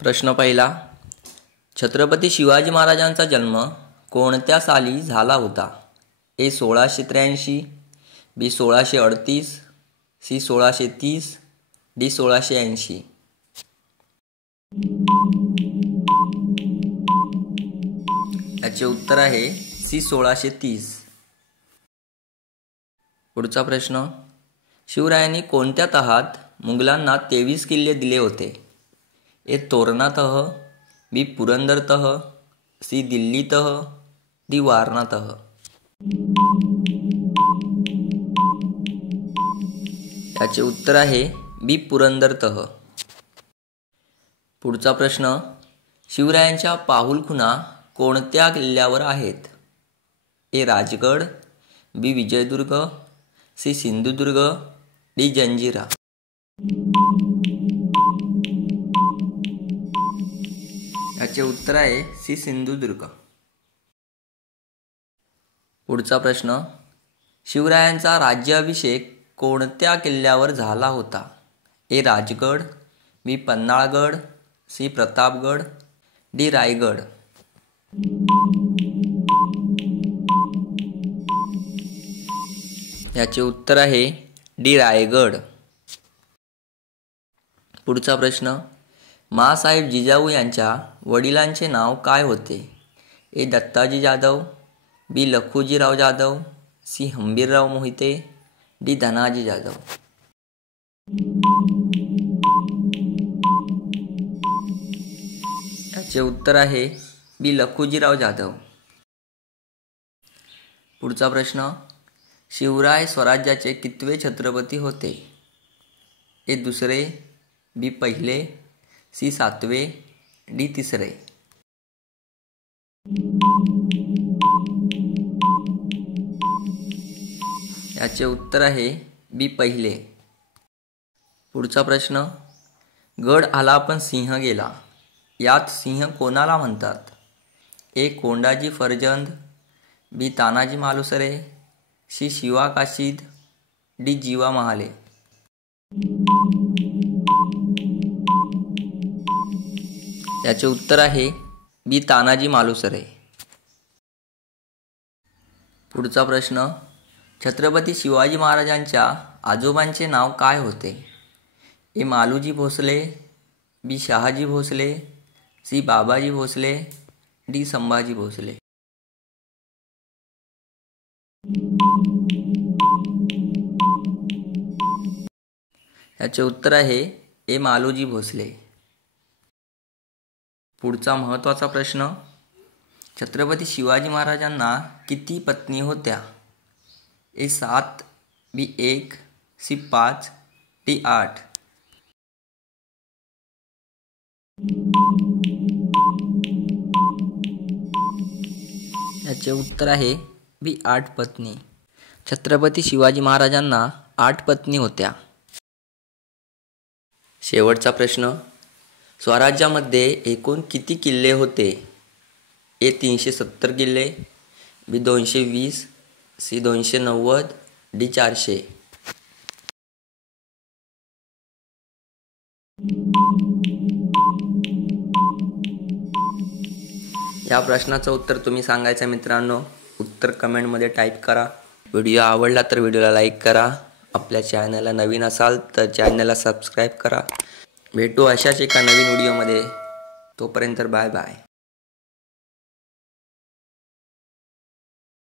प्रश्न पहिला, छत्रपती शिवाजी महाराजांचा जन्म कोणत्या साली झाला होता? ए 1683, बी 1638, सी 1630, डी 1680. याचे उत्तर आहे सी 1630. पुढचा प्रश्न, शिवरायांनी कोणत्या तहात मुघलांना 23 किल्ले दिले होते? ए तोरणा तह, बी पुरंदर तह, सी दिल्ली तह, डी वारणा तह. याचे उत्तर आहे बी पुरंदर तह. पुढचा प्रश्न, शिवरायांच्या पाऊलखुणा कोणत्या किल्ल्यावर आहेत? ए राजगड, बी विजयदुर्ग, सी सिंधुदुर्ग, डी जंजिरा. याचे उत्तर आहे सी सिंधुदुर्ग. पुढचा प्रश्न, शिवरायांचा राज्याभिषेक कोणत्या किल्ल्यावर झाला होता? ए राजगड, बी पन्हाळगड, सी प्रतापगड, डी रायगड. याचे उत्तर आहे डी रायगड. पुढचा प्रश्न, माँसाहेब जिजाऊ यांच्या वडिलांचे नाव काय होते? ए दत्ताजी जाधव, बी लखुजीराव जाधव, सी हंबीरराव मोहिते, डी धनाजी जाधव. याचे उत्तर आहे बी लखुजीराव जाधव. पुढचा प्रश्न, शिवराय स्वराज्याचे कितवे छत्रपती होते? ए दुसरे, बी पहिले, सी सातवे, डी तिसरे. याचे उत्तर आहे बी पहिले. पुढचा प्रश्न, गड आला पण सिंह गेला, यात सिंह कोणाला म्हणतात? ए कोंडाजी फर्जंद, बी तानाजी मालुसरे, सी शिवा काशीद, डी जीवा महाले. याचे उत्तर आहे बी तानाजी मालुसरे. पुढचा प्रश्न, छत्रपती शिवाजी महाराजांच्या आजोबांचे नाव काय होते? ए मालूजी भोसले, बी शहाजी भोसले, सी बाबाजी भोसले, डी संभाजी भोसले. याचे उत्तर आहे ए मालूजी भोसले. पुढचा महत्त्वाचा प्रश्न, छत्रपती शिवाजी महाराजांना किती पत्नी होत्या? ए 7, बी 1, सी 5, डी 8. याचे उत्तर आहे बी 8 पत्नी. छत्रपती शिवाजी महाराजांना 8 पत्नी होत्या. शेवटचा प्रश्न, स्वराज्यामध्ये एकूण किती किल्ले होते? ए 370 किल्ले, बी 220, सी 290, डी 400. या प्रश्नाचं उत्तर तुम्ही सांगायचं मित्रांनो. उत्तर कमेंटमध्ये टाईप करा. व्हिडिओ आवडला तर व्हिडिओला लाईक करा. आपल्या चॅनलला नवीन असाल तर चॅनलला सबस्क्राईब करा. भेटू अशाच एका नवीन व्हिडिओमध्ये. तोपर्यंत बाय बाय.